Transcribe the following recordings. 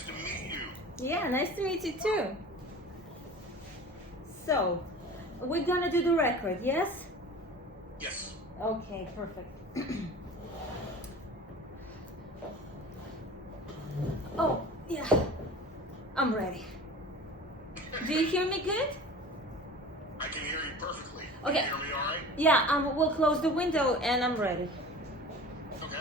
nice to meet you. Yeah, nice to meet you too. So, we're gonna do the record, yes? Yes. Okay, perfect. Oh, yeah, I'm ready. Do you hear me good? I can hear you perfectly. Okay. Can you hear me all right? Yeah, we'll close the window and I'm ready. Okay.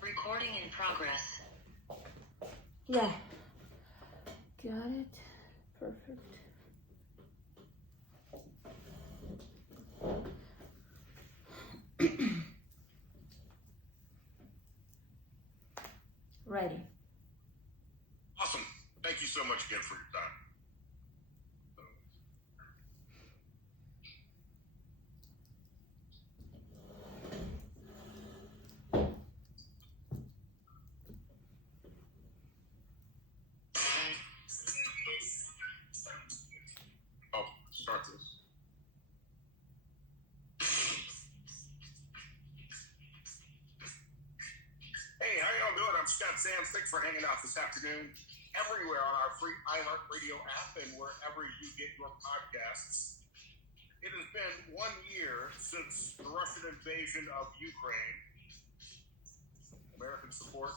Recording in progress. Yeah. Got it. Perfect. Ready. Awesome. Thank you so much again for your time. Oh, start this. Hey, how y'all doing? I'm Scott Sands. Thanks for hanging out this afternoon. Everywhere on our free iHeartRadio app and wherever you get your podcasts. It has been 1 year since the Russian invasion of Ukraine. American support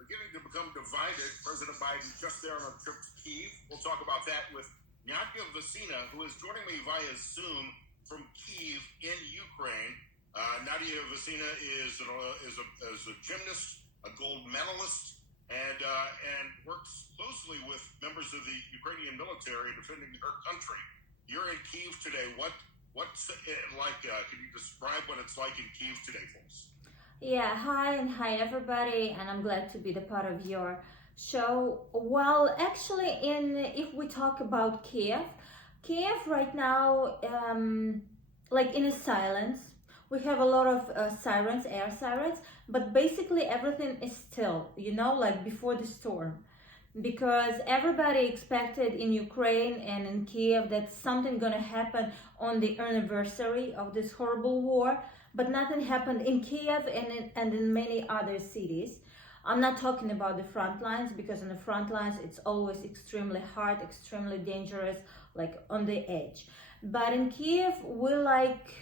beginning to become divided. President Biden just there on a trip to Kyiv. We'll talk about that with Nadiia Vasina, who is joining me via Zoom from Kyiv in Ukraine. Nadiia Vasina is a gymnast, a gold medalist, and works closely with members of the Ukrainian military defending her country. You're in Kyiv today. What's it like? Can you describe what it's like in Kyiv today for us? Yeah, hi everybody, and I'm glad to be the part of your show. Well, actually, if we talk about Kiev right now, like in a silence, we have a lot of sirens, air sirens, but basically everything is still, like before the storm. Because everybody expected in Ukraine and in Kiev that something gonna happen on the anniversary of this horrible war, but nothing happened in Kiev and in many other cities. I'm not talking about the front lines, because on the front lines it's always extremely hard, extremely dangerous, like on the edge. But in Kiev, we're like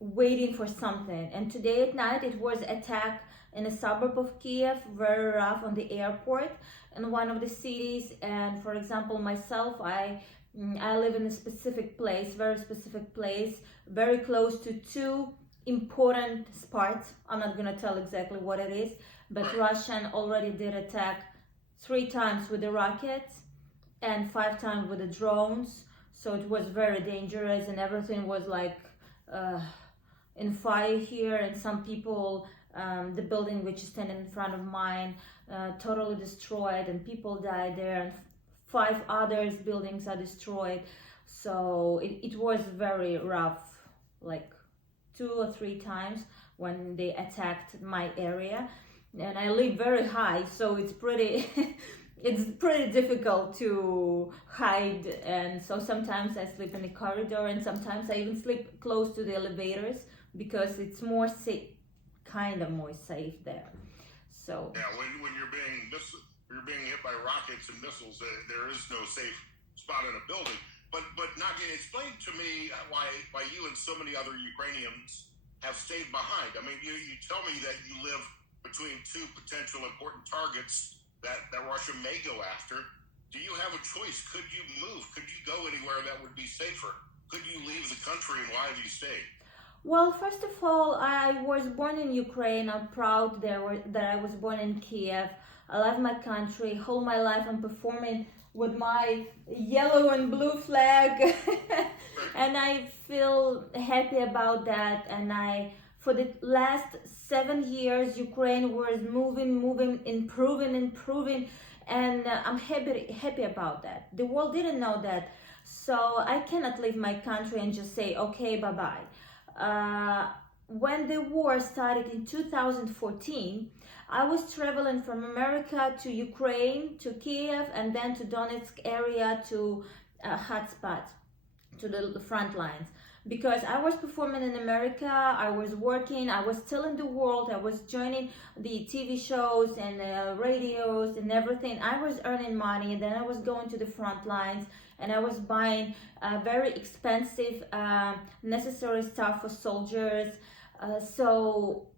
waiting for something. And today at night it was attack in a suburb of Kiev, very rough on the airport in one of the cities. And for example, myself, I live in a specific place, very specific place, very close to two important spots. I'm not gonna tell exactly what it is, but Russian already did attack 3 times with the rockets and 5 times with the drones. So it was very dangerous, and everything was like in fire here, and some people, the building which is standing in front of mine, totally destroyed, and people died there, and 5 others buildings are destroyed. So it was very rough, like 2 or 3 times when they attacked my area. And I live very high, so it's pretty it's pretty difficult to hide. And so sometimes I sleep in the corridor, and sometimes I even sleep close to the elevators, because it's more safe, kind of more safe there. So yeah, when you're being hit by rockets and missiles, there is no safe spot in a building. But Nadia, explain to me why you and so many other Ukrainians have stayed behind. I mean, you tell me that you live between 2 potential important targets that Russia may go after. Do you have a choice? Could you move? Could you go anywhere that would be safer? Could you leave the country, and why have you stayed? well, first of all, I was born in Ukraine. I'm proud that I was born in Kiev. I love my country. Whole my life I'm performing with my yellow and blue flag and I feel happy about that. And for the last 7 years, Ukraine was moving, improving, and I'm happy about that. The world didn't know that, so I cannot leave my country and just say, okay, bye-bye. When the war started in 2014, I was traveling from America to Ukraine, to Kiev, and then to Donetsk area, to hotspots. to the front lines, because I was performing in America, I was working, I was still in the world, I was joining the TV shows and radios and everything. I was earning money, and then I was going to the front lines, and I was buying very expensive necessary stuff for soldiers. So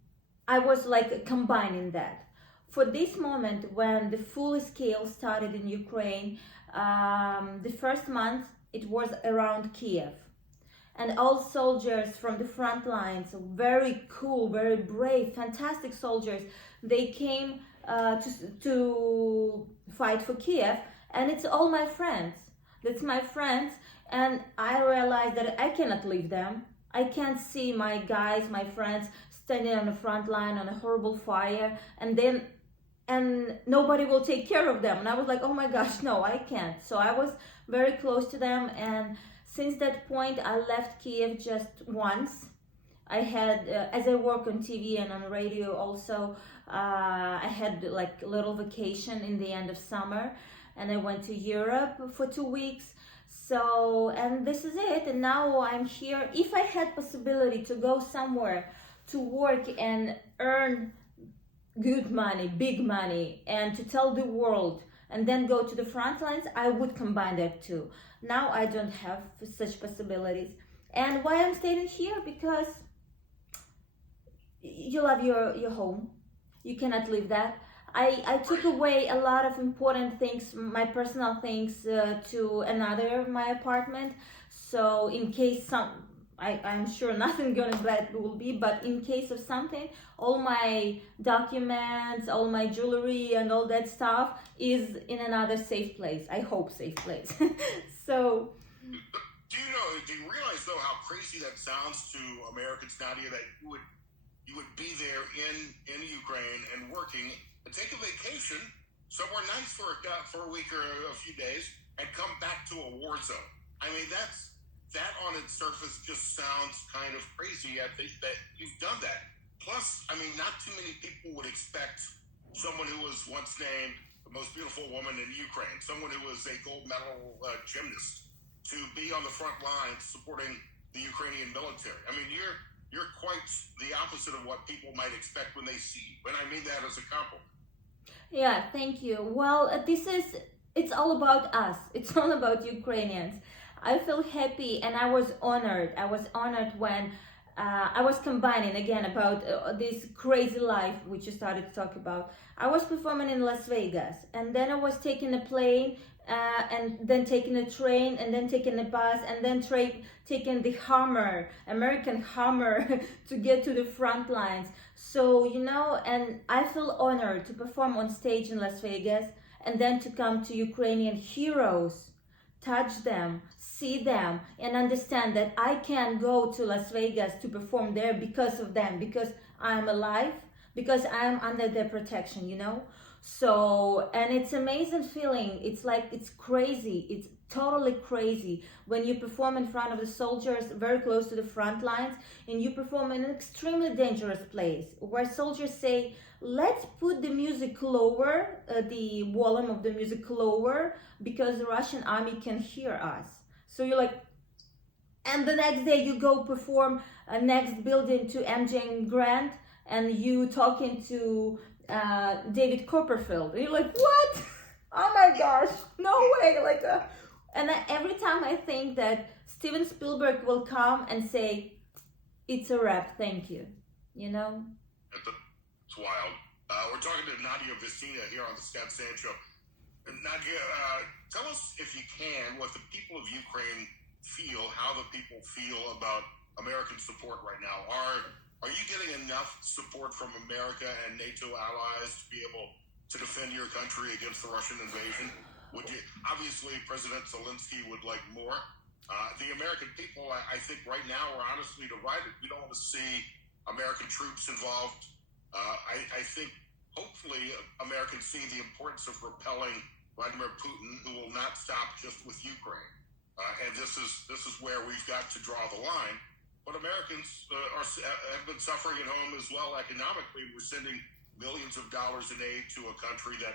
I was like combining that. For this moment, when the full scale started in Ukraine, the first month it was around Kiev, and all soldiers from the front lines, very cool, very brave, fantastic soldiers, they came to fight for Kiev, and it's all my friends. That's my friends, and I realized that I cannot leave them. I can't see my guys, my friends, standing on the front line on a horrible fire, and nobody will take care of them. And I was like, oh my gosh, no, I can't. So I was very close to them, and since that point I left Kiev just once. I had as I work on TV and on radio also, I had like a little vacation in the end of summer, and I went to Europe for 2 weeks. So, and this is it, and now I'm here. If I had possibility to go somewhere to work and earn good money, big money, and to tell the world, and then go to the front lines, I would combine that too. Now I don't have such possibilities. And why I'm staying here? Because you love your home. You cannot leave that. I took away a lot of important things, my personal things, to another, my apartment. So in case I'm sure nothing gonna bad will be, but in case of something, all my documents, all my jewelry and all that stuff is in another safe place. I hope safe place. So do you realize though how crazy that sounds to Americans, Nadiia, that you would be there in Ukraine and working and take a vacation somewhere nice for a week or a few days and come back to a war zone? I mean, that on its surface just sounds kind of crazy. I think that you've done that. Plus, I mean, not too many people would expect someone who was once named the most beautiful woman in Ukraine, someone who was a gold medal gymnast, to be on the front lines supporting the Ukrainian military. I mean, you're quite the opposite of what people might expect when they see you. And I mean that as a compliment. yeah, thank you. Well, it's all about us. It's all about Ukrainians. I feel happy, and I was honored. I was honored when I was combining again about this crazy life which you started to talk about. I was performing in Las Vegas, and then I was taking a plane, and then taking a train, and then taking a bus, and then taking the Hummer, American Hummer, to get to the front lines. So, and I feel honored to perform on stage in Las Vegas, and then to come to Ukrainian heroes, touch them, see them, and understand that I can go to Las Vegas to perform there because of them, because I'm alive, because I'm under their protection, So, and it's amazing feeling. It's like, it's crazy. It's totally crazy when you perform in front of the soldiers very close to the front lines, and you perform in an extremely dangerous place where soldiers say, let's put the music lower, the volume of the music lower, because the Russian army can hear us. So you're like, and the next day you go perform next building to MJ Grant, and you talking to David Copperfield, and you're like, what? Oh my gosh, no way! And every time I think that Steven Spielberg will come and say, it's a wrap, thank you, It's wild. We're talking to Nadiia Vasina here on the Scott Sand Show. Nadiia, tell us, if you can, what the people of Ukraine feel, how the people feel about American support right now. Are you getting enough support from America and NATO allies to be able to defend your country against the Russian invasion? Obviously, President Zelensky would like more. The American people, I think right now, are honestly divided. We don't want to see American troops involved. I think hopefully Americans see the importance of repelling Vladimir Putin, who will not stop just with Ukraine. And this is where we've got to draw the line. But Americans have been suffering at home as well economically. We're sending millions of dollars in aid to a country that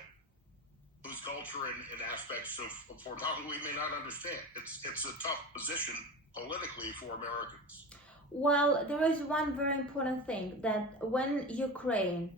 whose culture and aspects of foreign policy we may not understand. It's a tough position politically for Americans. Well, there is one very important thing, that when Ukraine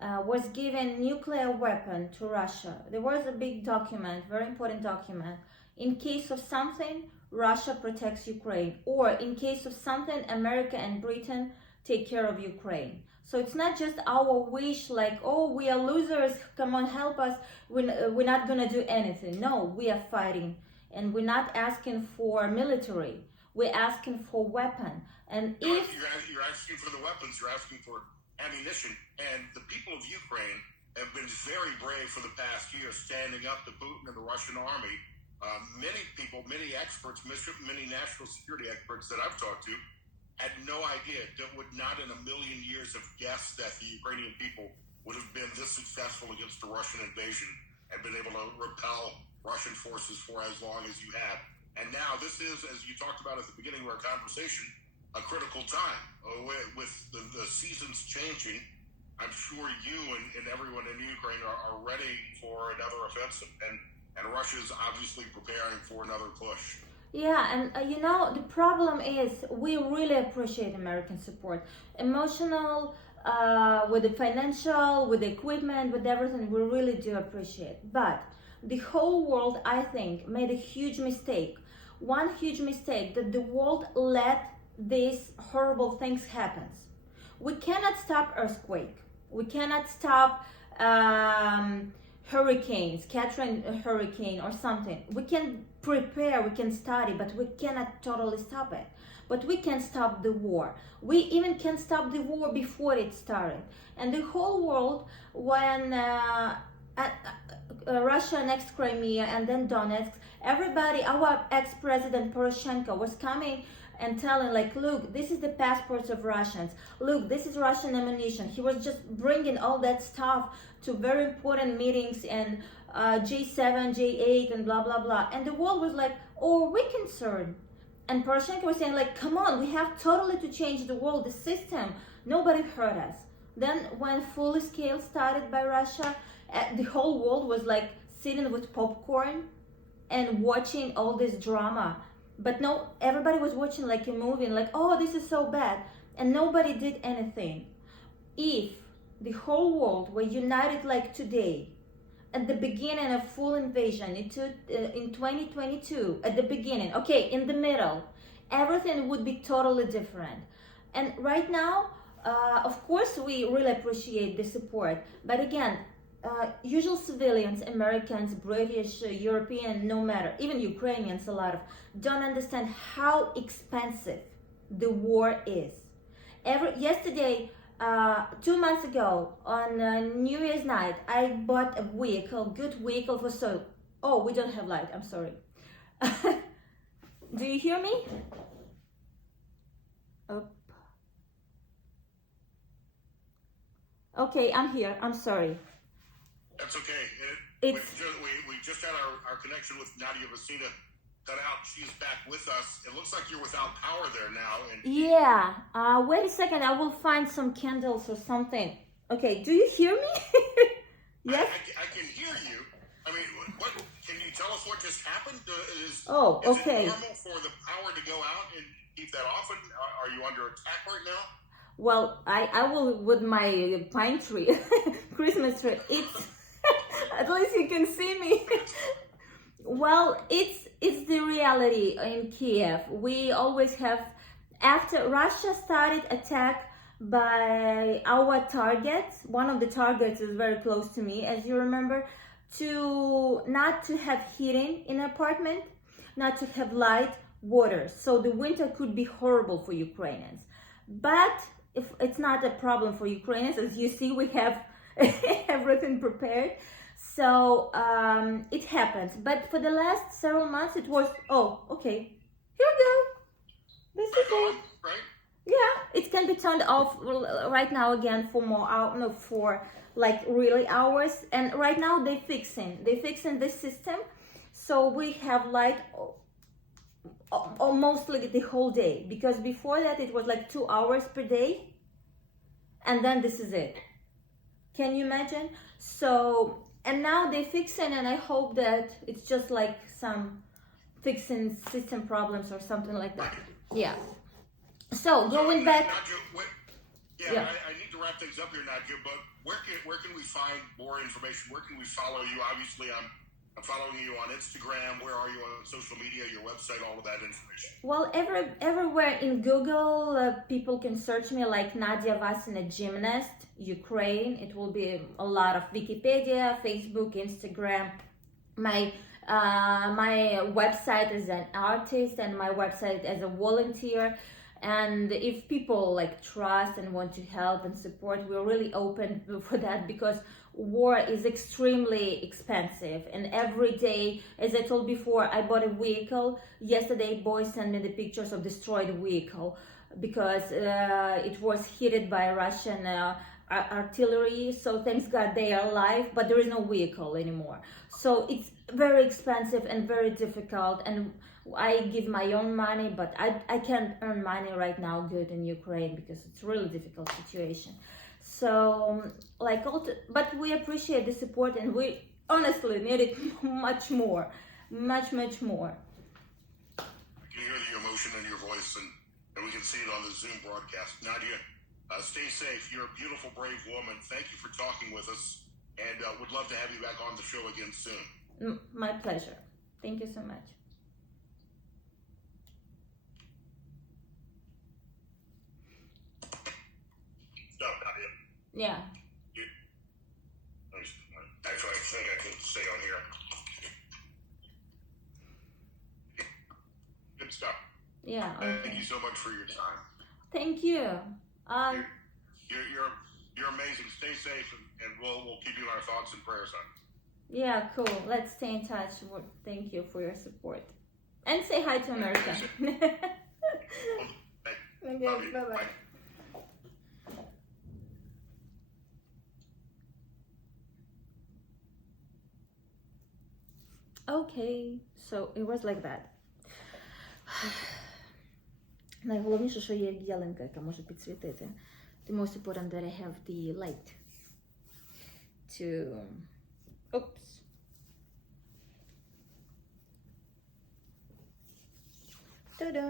was given nuclear weapon to Russia, there was a big document, very important document. In case of something, Russia protects Ukraine, or in case of something, America and Britain take care of Ukraine. So it's not just our wish, like, oh, we are losers, come on, help us, we're not gonna do anything. No, we are fighting, and we're not asking for military, we're asking for weapon. And if you're asking for the weapons, you're asking for ammunition, and the people of Ukraine have been very brave for the past year, standing up to Putin and the Russian army. Many people, many experts, many national security experts that I've talked to, had no idea, that would not in a million years have guessed that the Ukrainian people would have been this successful against the Russian invasion and been able to repel Russian forces for as long as you have. And now this is, as you talked about at the beginning of our conversation, a critical time. With the seasons changing, I'm sure you and everyone in Ukraine are ready for another offensive. And Russia's obviously preparing for another push. yeah, and you know, the problem is we really appreciate American support, emotional, with the financial, with the equipment, with everything. We really do appreciate. But the whole world, I think, made a huge mistake. One huge mistake, that the world let these horrible things happen. We cannot stop earthquake. We cannot stop hurricanes, Catherine hurricane or something. We can prepare, we can study, but we cannot totally stop it. But we can stop the war. We even can stop the war before it started. And the whole world, when Russia annexed Crimea and then Donetsk, everybody, our ex-president Poroshenko was coming and telling, like, look, this is the passports of Russians. Look, this is Russian ammunition. He was just bringing all that stuff to very important meetings and G7, G8 and blah, blah, blah. And the world was like, oh, we're concerned. And Poroshenko was saying, like, come on, we have totally to change the world, the system. Nobody heard us. Then when full scale started by Russia, the whole world was like sitting with popcorn and watching all this drama. But no, everybody was watching like a movie, like, oh, this is so bad. And nobody did anything. If the whole world were united like today, at the beginning of full invasion in 2022, at the beginning, okay, in the middle, everything would be totally different. And right now, of course, we really appreciate the support. But again, usual civilians, Americans, British, European, no matter, even Ukrainians, a lot of, don't understand how expensive the war is. Yesterday, 2 months ago, on New Year's night, I bought a vehicle, good vehicle for sale. Oh, we don't have light, I'm sorry. Do you hear me? Oh. Okay, I'm here, I'm sorry. That's okay. We just had our connection with Nadiia Vasina cut out. She's back with us. It looks like you're without power there now. And yeah. Wait a second. I will find some candles or something. Okay. Do you hear me? Yes. I can hear you. I mean, what? Can you tell us what just happened? Is okay. Is it normal for the power to go out and keep that off? And are you under attack right now? Well, I will with my pine tree, Christmas tree. It's at least you can see me. Well, it's the reality in Kiev. We always have, after Russia started attack by our targets, one of the targets is very close to me, as you remember, to not to have heating in an apartment, not to have light, water. So the winter could be horrible for Ukrainians. But if it's not a problem for Ukrainians, as you see, we have everything prepared. So it happens. But for the last several months, it was, oh, okay, here we go. This is it. Right? Yeah, it can be turned off right now again for more hours, no, for like really hours. And right now they're fixing this system. So we have light almost like the whole day, because before that it was like 2 hours per day, and then this is it. Can you imagine? So and now they fixing, and I hope that it's just like some fixing system problems or something like that. Yeah. So going back. Nadia, Yeah. I need to wrap things up here, Nadia. But where can we find more information? Where can we follow you? Obviously, I'm following you on Instagram. Where are you on social media? Your website, all of that information. Well, everywhere in Google, people can search me like Nadiia Vasina gymnast, Ukraine. It will be a lot of Wikipedia, Facebook, Instagram. My website as an artist and my website as a volunteer. And if people like trust and want to help and support, we're really open for that, because war is extremely expensive, and every day, as I told before, I bought a vehicle yesterday. Boys sent me the pictures of destroyed vehicle because it was hit by Russian artillery. So thanks God they are alive, but there is no vehicle anymore. So it's very expensive and very difficult, and I give my own money, but I can't earn money right now good in Ukraine because it's a really difficult situation. So but we appreciate the support, and we honestly need it much more, much more. I can hear the emotion in your voice, and we can see it on the Zoom broadcast. Nadia, stay safe. You're a beautiful, brave woman. Thank you for talking with us, and would love to have you back on the show again soon. My pleasure. Thank you so much. Stop, Nadia. Yeah. Actually, I think I can stay on here. Good stuff. Yeah. Okay. Thank you so much for your time. Thank you. You're amazing. Stay safe, and we'll keep you in our thoughts and prayers, son. Yeah, cool. Let's stay in touch. Thank you for your support. And say hi to America. Okay, bye-bye. Okay, so it was like that. Найголовніше, що є ялинка, яка може підсвітити. The most important that I have the light to... Oops. Ta-da!